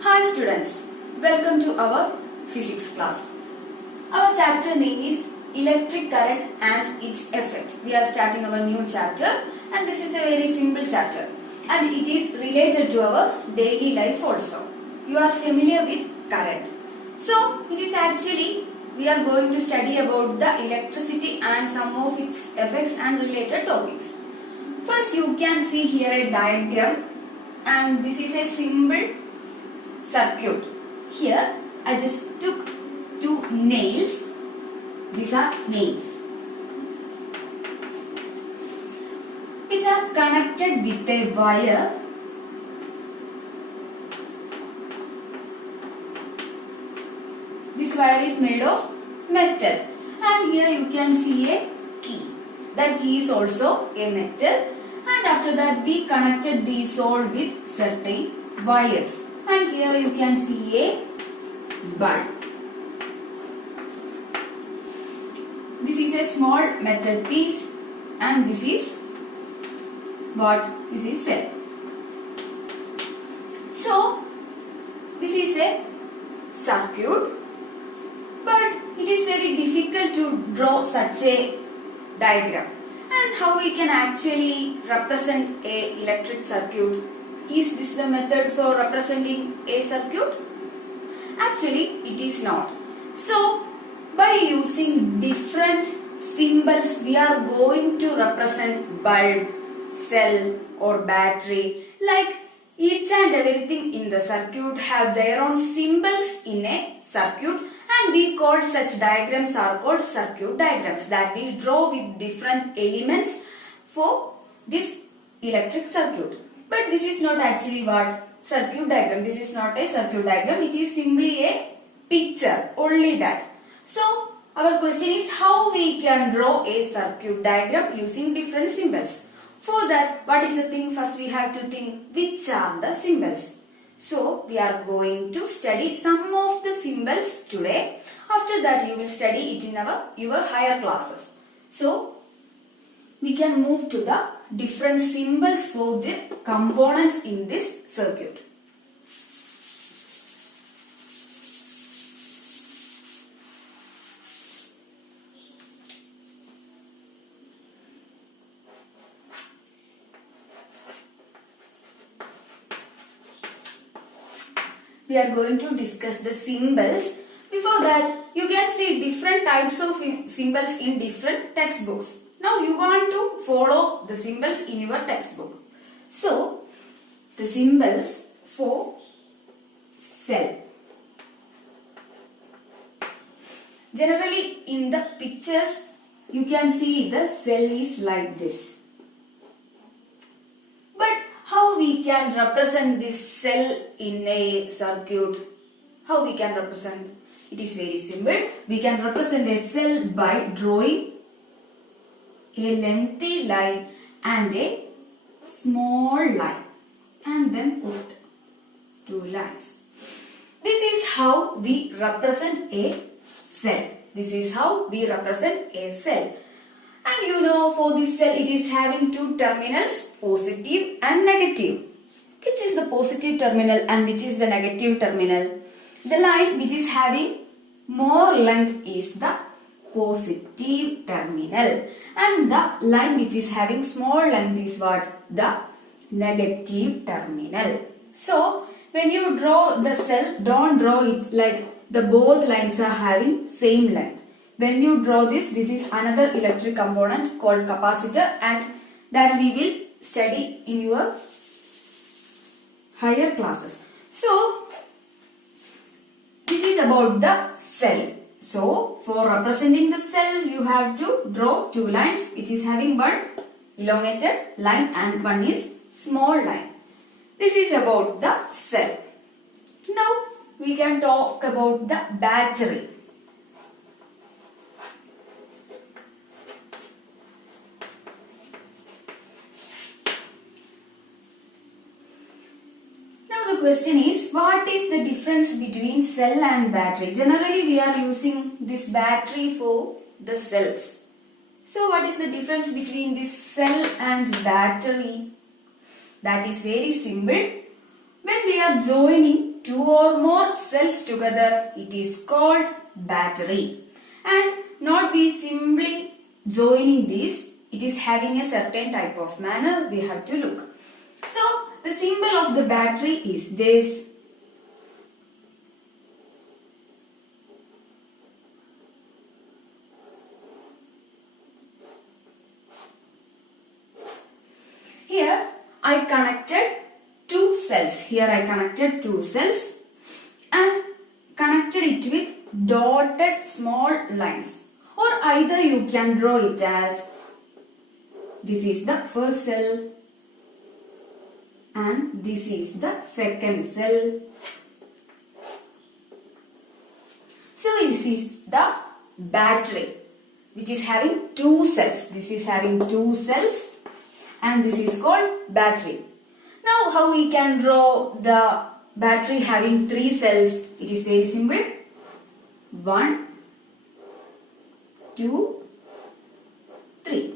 Hi students, welcome to our physics class. Our chapter name is electric current and its effect. We are starting our new chapter and this is a very simple chapter and it is related to our daily life also. You are familiar with current. So it is actually we are going to study about the electricity and some of its effects and related topics. First you can see here a diagram and this is a simple circuit. Here I just took two nails. These are nails which are connected with a wire. This wire is made of metal and here you can see a key. That key is also a metal and after that we connected these all with certain wires. And here you can see a bulb. This is a small metal piece and this is what? This is cell. So, this is a circuit, but it is very difficult to draw such a diagram. And how we can actually represent a electric circuit? Is this the method for representing a circuit? Actually, it is not. So, by using different symbols, we are going to represent bulb, cell or battery. Like each and everything in the circuit have their own symbols in a circuit and we call such diagrams are called circuit diagrams that we draw with different elements for this electric circuit. But this is not actually what? Circuit diagram. This is not a circuit diagram. It is simply a picture. Only that. So, our question is how we can draw a circuit diagram using different symbols. For that, what is the thing? First we have to think which are the symbols. So, we are going to study some of the symbols today. After that, you will study it in your higher classes. So, we can move to the different symbols for the components in this circuit. We are going to discuss the symbols. Before that, you can see different types of symbols in different textbooks. Now you want to follow the symbols in your textbook. So, the symbols for cell. Generally in the pictures, you can see the cell is like this. But how we can represent this cell in a circuit? How we can represent? It is very simple. We can represent a cell by drawing a lengthy line and a small line and then put two lines. This is how we represent a cell. This is how we represent a cell. And you know for this cell it is having two terminals, positive and negative. Which is the positive terminal and which is the negative terminal? The line which is having more length is the positive terminal and the line which is having small length is what? The negative terminal. So, when you draw the cell, don't draw it like the both lines are having same length. When you draw this is another electric component called capacitor and that we will study in your higher classes. So, this is about the cell. So, for representing the cell, you have to draw two lines. It is having one elongated line and one is small line. This is about the cell. Now, we can talk about the battery. Now, the question is, what is the difference between cell and battery? Generally, we are using this battery for the cells. So, what is the difference between this cell and battery? That is very simple. When we are joining two or more cells together, it is called battery. And not be simply joining these, it is having a certain type of manner we have to look. So the symbol of the battery is this. Here I connected two cells. Here I connected two cells and connected it with dotted small lines. Or either you can draw it as this is the first cell and this is the second cell. So this is the battery which is having two cells. This is having two cells and this is called battery. Now how we can draw the battery having three cells? It is very simple. 1, 2, 3.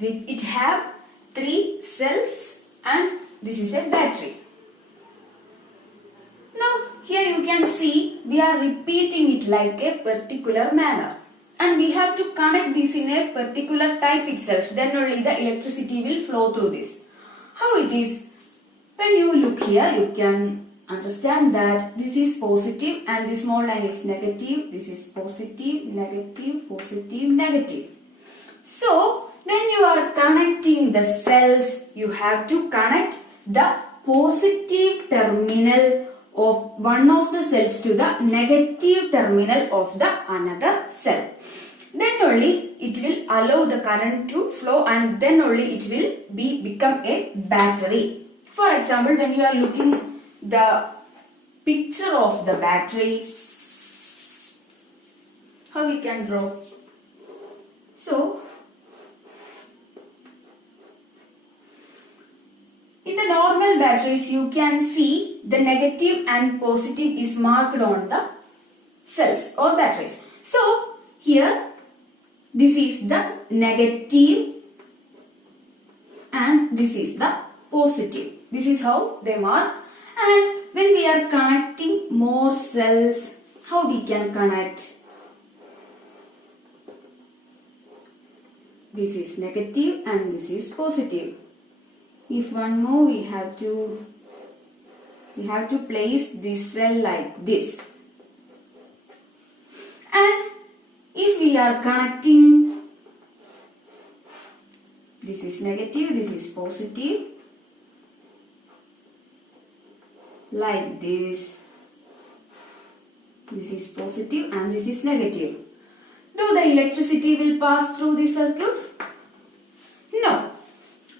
It have three cells and this is a battery. Now here you can see we are repeating it like a particular manner. And we have to connect this in a particular type itself. Then only the electricity will flow through this. How it is? When you look here, you can understand that this is positive and this small line is negative. This is positive, negative, positive, negative. So, when you are connecting the cells, you have to connect the positive terminal of one of the cells to the negative terminal of the another cell. Then only it will allow the current to flow and then only it will become a battery. For example, when you are looking the picture of the battery, how we can draw? So, in the normal batteries, you can see the negative and positive is marked on the cells or batteries. So, here this is the negative and this is the positive. This is how they mark. And when we are connecting more cells, how we can connect? This is negative and this is positive. If one more, we have to place this cell like this. And if we are connecting, this is negative, this is positive, like this. This is positive and this is negative. Do the electricity will pass through the circuit? No.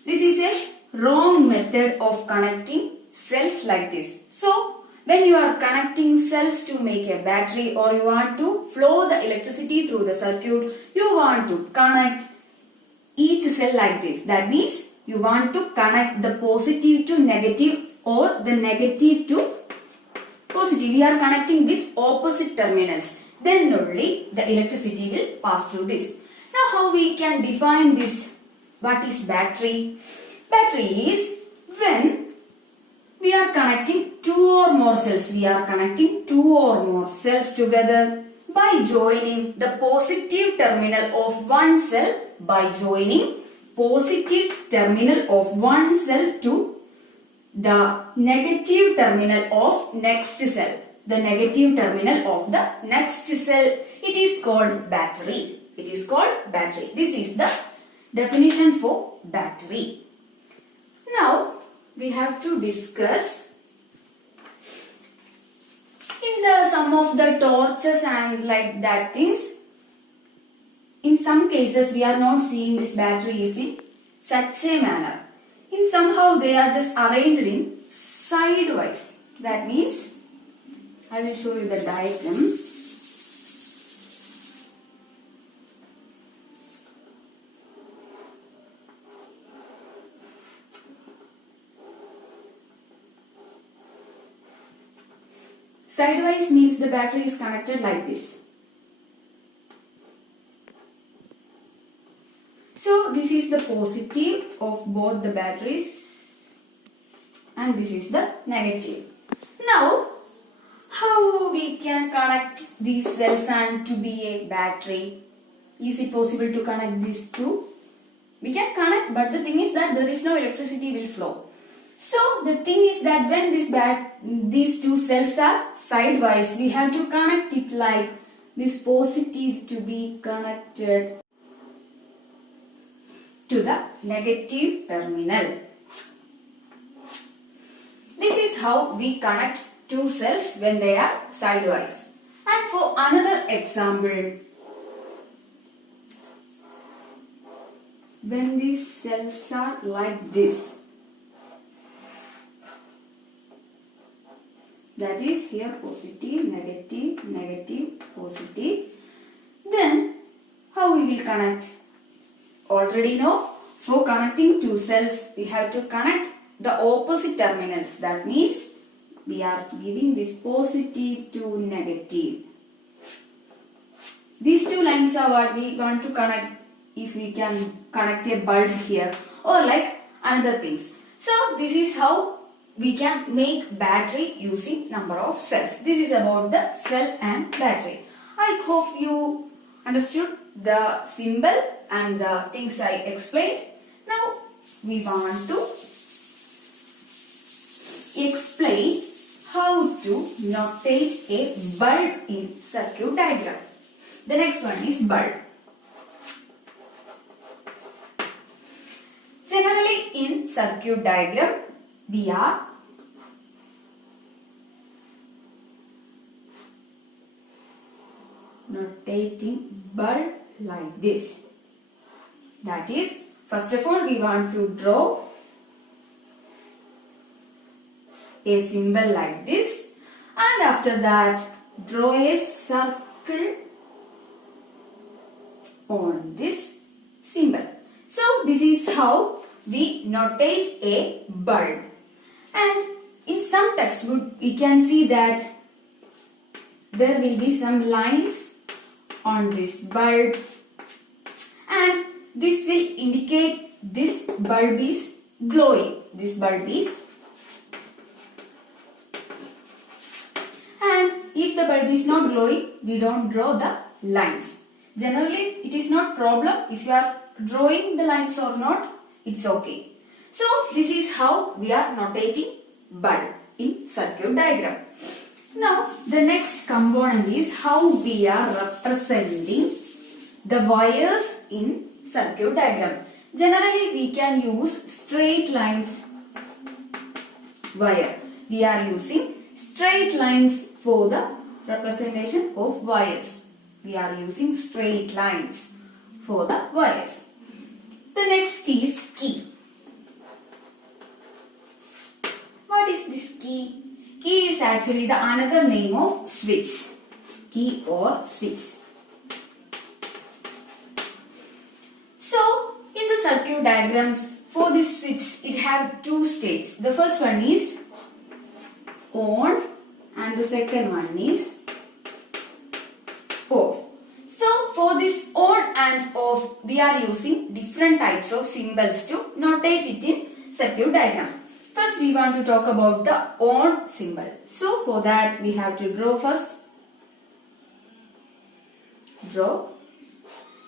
This is a wrong method of connecting cells like this. So, when you are connecting cells to make a battery or you want to flow the electricity through the circuit, you want to connect each cell like this. That means you want to connect the positive to negative or the negative to positive. We are connecting with opposite terminals. Then only the electricity will pass through this. Now how we can define this? What is battery? Battery is when we are connecting two or more cells. We are connecting two or more cells together by joining the positive terminal of one cell, by joining positive terminal of one cell to the negative terminal of next cell. The negative terminal of the next cell. It is called battery. It is called battery. This is the definition for battery. Now, we have to discuss in the some of the torches and like that things. In some cases, we are not seeing this battery is in such a manner. In somehow they are just arranged in sidewise. That means, I will show you the diagram. Sidewise means the battery is connected like this. So this is the positive of both the batteries and this is the negative. Now, how we can connect these cells and to be a battery? Is it possible to connect these two? We can connect, but the thing is that there is no electricity will flow. So the thing is that when these two cells are sidewise, we have to connect it like this positive to be connected to the negative terminal. This is how we connect two cells when they are sidewise. And for another example, when these cells are like this, that is here positive, negative, negative, positive, then how we will connect? Already know, for connecting two cells, we have to connect the opposite terminals. That means we are giving this positive to negative. These two lines are what we want to connect. If we can connect a bulb here or like another things. So this is how we can make battery using number of cells. This is about the cell and battery. I hope you understood the symbol and the things I explained. Now we want to explain how to notate a bulb in circuit diagram. The next one is bulb. Generally in circuit diagram, we are notating bulb like this. That is, first of all we want to draw a symbol like this, and after that draw a circle on this symbol. So this is how we notate a bulb. And in some textbook we can see that there will be some lines on this bulb, and this will indicate this bulb is glowing. This bulb is, and if the bulb is not glowing, we don't draw the lines. Generally it is not problem if you are drawing the lines or not, it's okay. So this is how we are notating bulb in circuit diagram. Now the next component is how we are representing the wires in circuit diagram. Generally we can use straight lines wire. We are using straight lines for the representation of wires. We are using straight lines for the wires. The next is key. What is this key? Key is actually the another name of switch. Key or switch. So in the circuit diagrams, for this switch it have two states. The first one is on and the second one is off. So for this on and off, we are using different types of symbols to notate it in circuit diagram. First we want to talk about the on symbol. So for that we have to draw first. Draw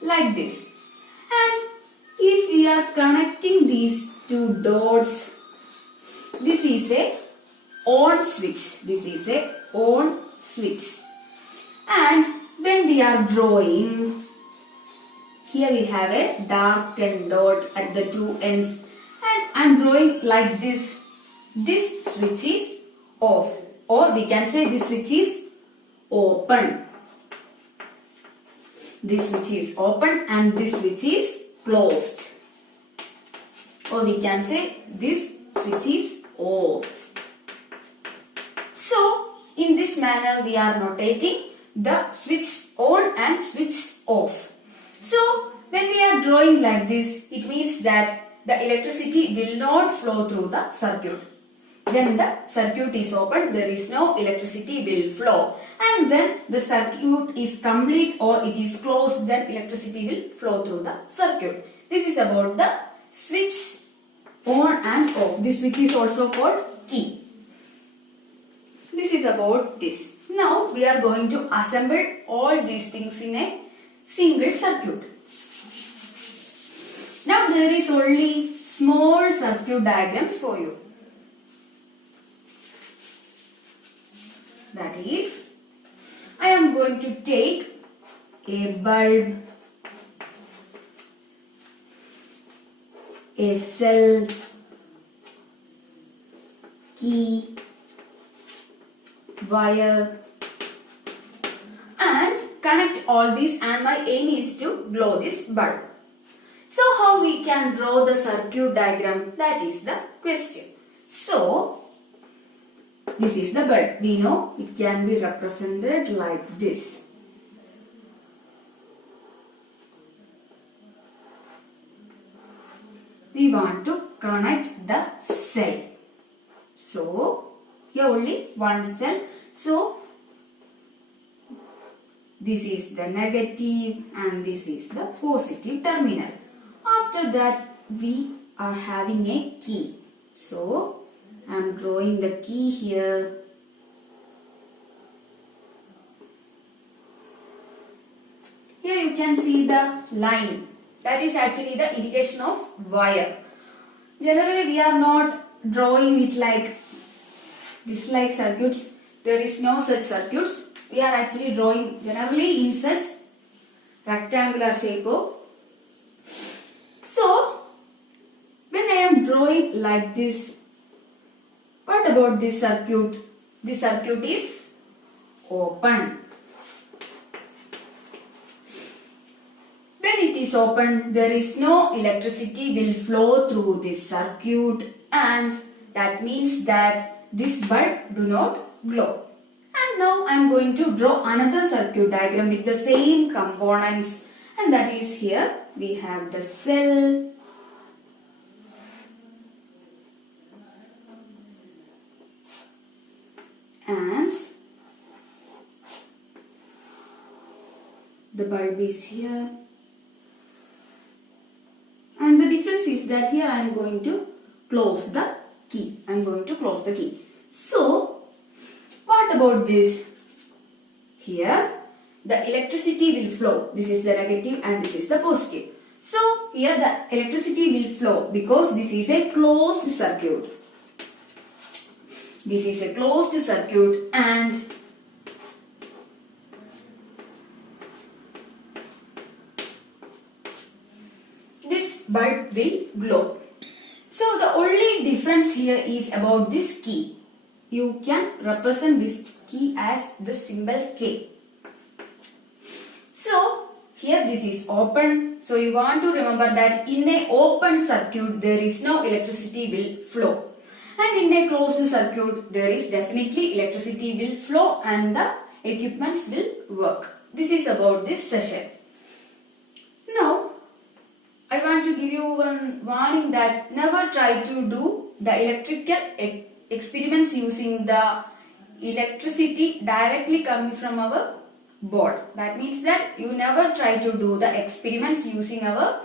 like this. And if we are connecting these two dots, this is a on switch. This is a on switch. And when we are drawing, here we have a darkened dot at the two ends, and I am drawing like this. This switch is off, or we can say this switch is open. This switch is open and this switch is closed, or we can say this switch is off. So in this manner we are notating the switch on and switch off. So when we are drawing like this, it means that the electricity will not flow through the circuit. When the circuit is open, there is no electricity will flow. And when the circuit is complete or it is closed, then electricity will flow through the circuit. This is about the switch on and off. This switch is also called key. This is about this. Now we are going to assemble all these things in a single circuit. Now there is only small circuit diagrams for you. That is, I am going to take a bulb, a cell, key, wire, and connect all these, and my aim is to glow this bulb. So how we can draw the circuit diagram? That is the question. So this is the bulb. We know it can be represented like this. We want to connect the cell. So here only one cell. So this is the negative and this is the positive terminal. After that we are having a key. So I am drawing the key here. Here you can see the line. That is actually the indication of wire. Generally we are not drawing it like this, like circuits. There is no such circuits. We are actually drawing generally in such rectangular shape. So when I am drawing like this, what about this circuit? This circuit is open. When it is open, there is no electricity will flow through this circuit, and that means that this bulb do not glow. And now I am going to draw another circuit diagram with the same components, and that is here we have the cell, and the bulb is here. And the difference is that here I am going to close the key. I am going to close the key. So, what about this? Here, the electricity will flow. This is the negative and this is the positive. So, here the electricity will flow because this is a closed circuit. This is a closed circuit, and bulb will glow. So the only difference here is about this key. You can represent this key as the symbol K. So here this is open. So you want to remember that in a open circuit there is no electricity will flow. And in a closed circuit there is definitely electricity will flow and the equipments will work. This is about this session. Now I want to give you one warning that never try to do the electrical experiments using the electricity directly coming from our board. That means that you never try to do the experiments using our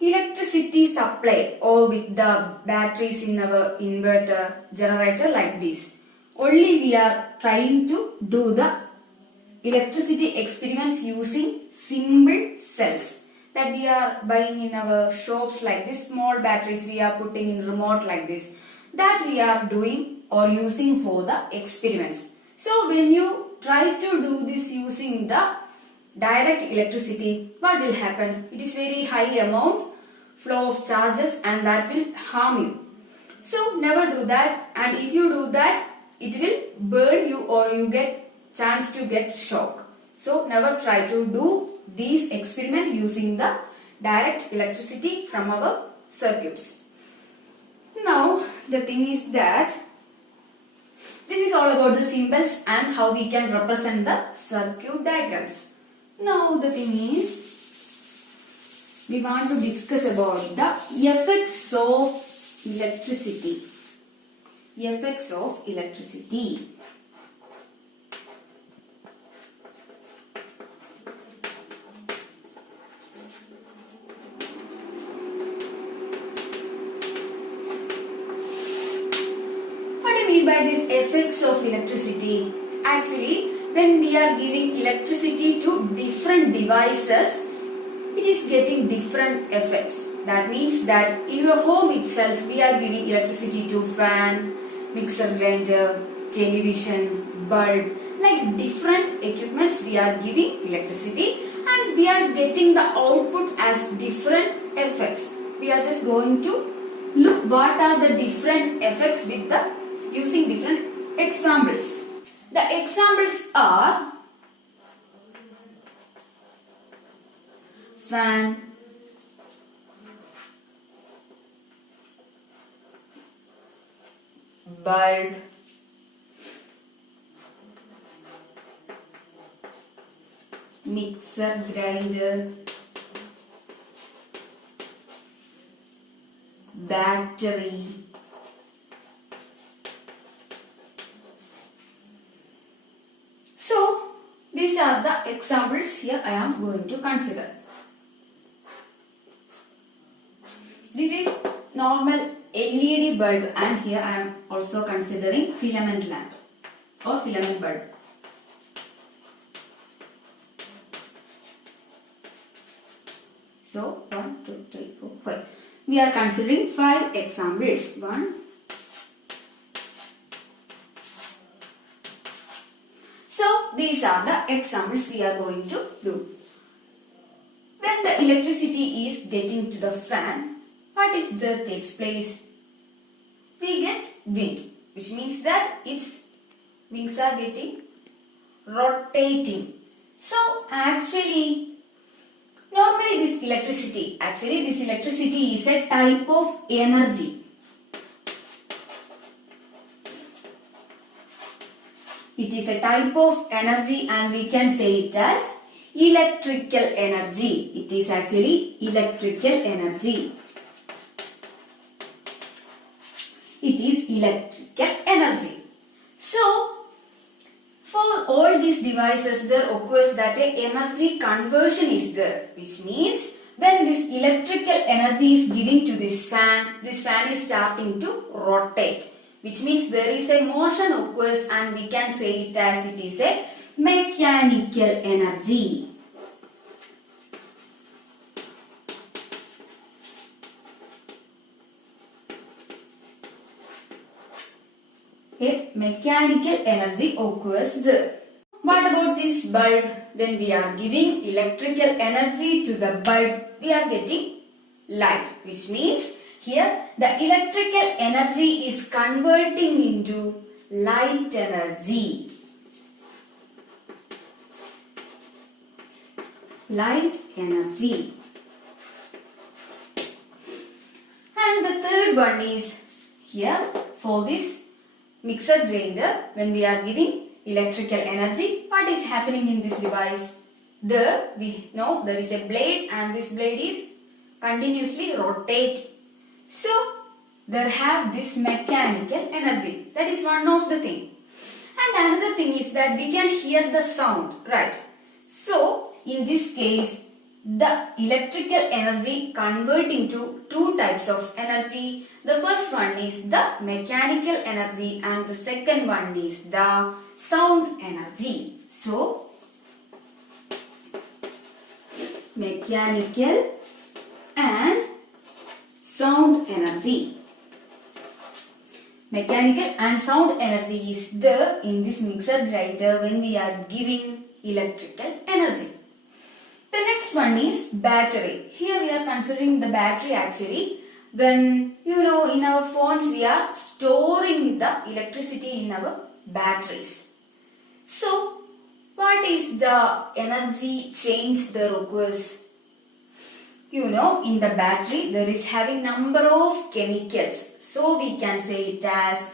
electricity supply or with the batteries in our inverter generator like this. Only we are trying to do the electricity experiments using simple cells that we are buying in our shops, like this small batteries we are putting in remote like this, that we are doing or using for the experiments. So when you try to do this using the direct electricity, what will happen? It is very high amount flow of charges and that will harm you. So never do that, and if you do that it will burn you or you get chance to get shock. So never try to do these experiments using the direct electricity from our circuits. Now the thing is that this is all about the symbols and how we can represent the circuit diagrams. Now the thing is we want to discuss about the effects of electricity. Effects of electricity. mean by these effects of electricity? Actually, when we are giving electricity to different devices, it is getting different effects. That means that in your home itself, we are giving electricity to fan, mixer grinder, television, bulb, like different equipments we are giving electricity, and we are getting the output as different effects. We are just going to look what are the different effects with the using different examples. The examples are fan, bulb, mixer grinder, battery, so these are the examples here I am going to consider. This is normal LED bulb, and here I am also considering filament lamp or filament bulb. So 1, 2, 3, 4, 5. We are considering 5 examples. 1. So these are the examples we are going to do. When the electricity is getting to the fan, what is that takes place? We get wind, which means that its wings are getting rotating. So actually, normally this electricity is a type of energy. It is a type of energy, and we can say it as electrical energy. It is actually electrical energy. It is electrical energy. So, for all these devices, there occurs that a energy conversion is there, which means when this electrical energy is given to this fan is starting to rotate, which means there is a motion occurs, and we can say it as it is a mechanical energy. A mechanical energy occurs there. What about this bulb? When we are giving electrical energy to the bulb, we are getting light, which means here the electrical energy is converting into light energy. Light energy. And the third one is here for this mixer grinder. When we are giving electrical energy, what is happening in this device? There we know there is a blade, and this blade is continuously rotating. So there have this mechanical energy. That is one of the thing. And another thing is that we can hear the sound, right? So in this case, the electrical energy converting to two types of energy. The first one is the mechanical energy, and the second one is the sound energy. So mechanical and sound energy. Mechanical and sound energy is there in this mixer grinder when we are giving electrical energy. The next one is battery. Here we are considering the battery actually. When in our phones we are storing the electricity in our batteries. So what is the energy change there occurs? In the battery there is having number of chemicals. So we can say it as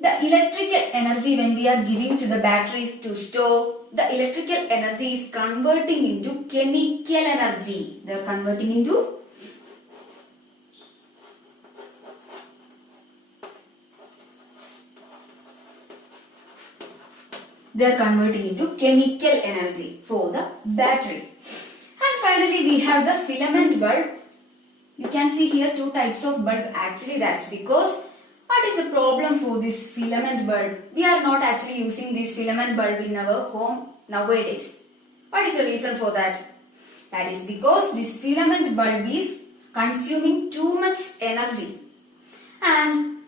the electrical energy when we are giving to the batteries to store. The electrical energy is converting into chemical energy. They are converting into chemical energy for the battery. And finally we have the filament bulb. You can see here two types of bulb. Actually that's because what What is the problem for this filament bulb? We are not actually using this filament bulb in our home nowadays. What is the reason for that? That is because this filament bulb is consuming too much energy. And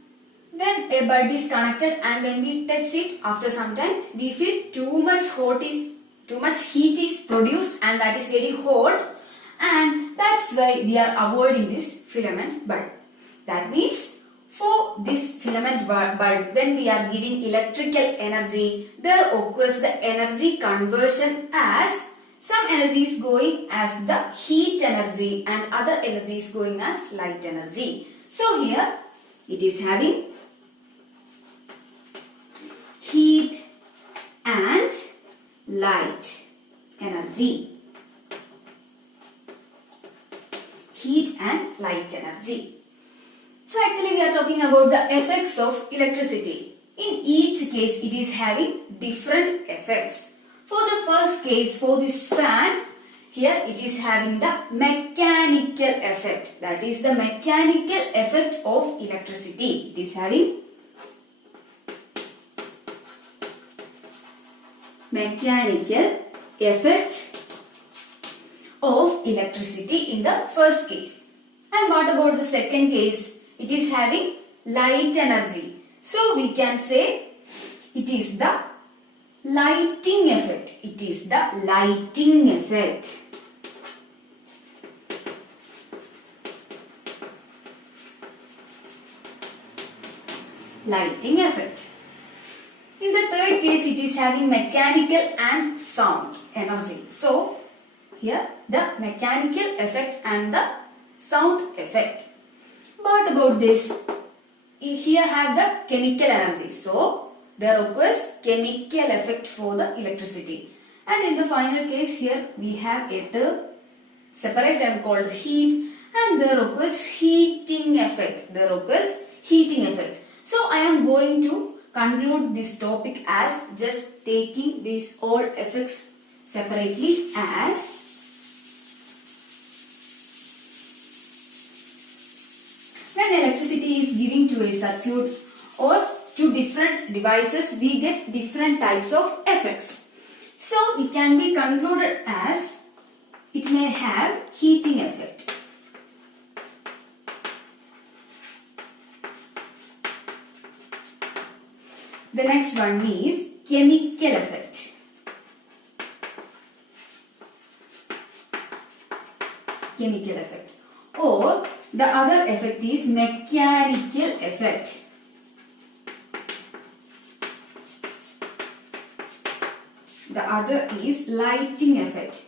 when a bulb is connected and when we touch it, after some time we feel too much heat is produced, and that is very hot, and that's why we are avoiding this filament bulb. That means for this filament bulb, when we are giving electrical energy, there occurs the energy conversion as some energy is going as the heat energy and other energy is going as light energy. So here it is having heat and light energy. Heat and light energy. So actually we are talking about the effects of electricity. In each case it is having different effects. For the first case, for this fan, here it is having the mechanical effect. That is the mechanical effect of electricity. It is having mechanical effect of electricity in the first case. And what about the second case? It is having light energy. So we can say it is the lighting effect. It is the lighting effect. Lighting effect. In the third case, it is having mechanical and sound energy. So here the mechanical effect and the sound effect. What about this? Here have the chemical energy. So there occurs chemical effect for the electricity. And in the final case here we have a term, separate term called heat, and there occurs heating effect. There occurs heating effect. So I am going to conclude this topic as just taking these all effects separately as when electricity is given to a circuit or to different devices, we get different types of effects. So it can be concluded as it may have heating effect. The next one is chemical effect. Chemical effect. Or the other effect is mechanical effect. The other is lighting effect.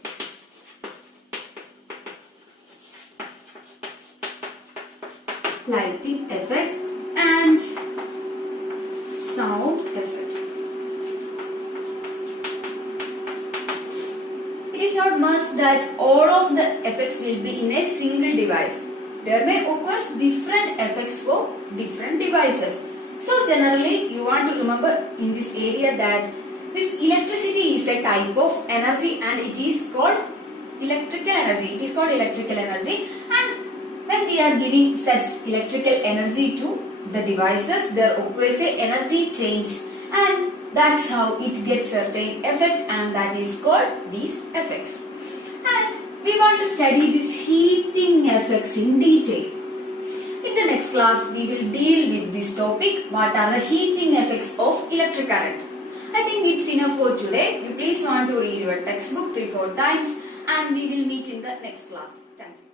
Lighting effect and sound effect. It is not must that all of the effects will be in a single device. There may occur different effects for different devices. So generally you want to remember in this area that this electricity is a type of energy and it is called electrical energy. It is called electrical energy, and when we are giving such electrical energy to the devices, there occurs a energy change, and that's how it gets certain effect, and that is called these effects. And we want to study these heating effects in detail. In the next class, we will deal with this topic, what are the heating effects of electric current. I think it's enough for today. You please want to read your textbook 3-4 times, and we will meet in the next class. Thank you.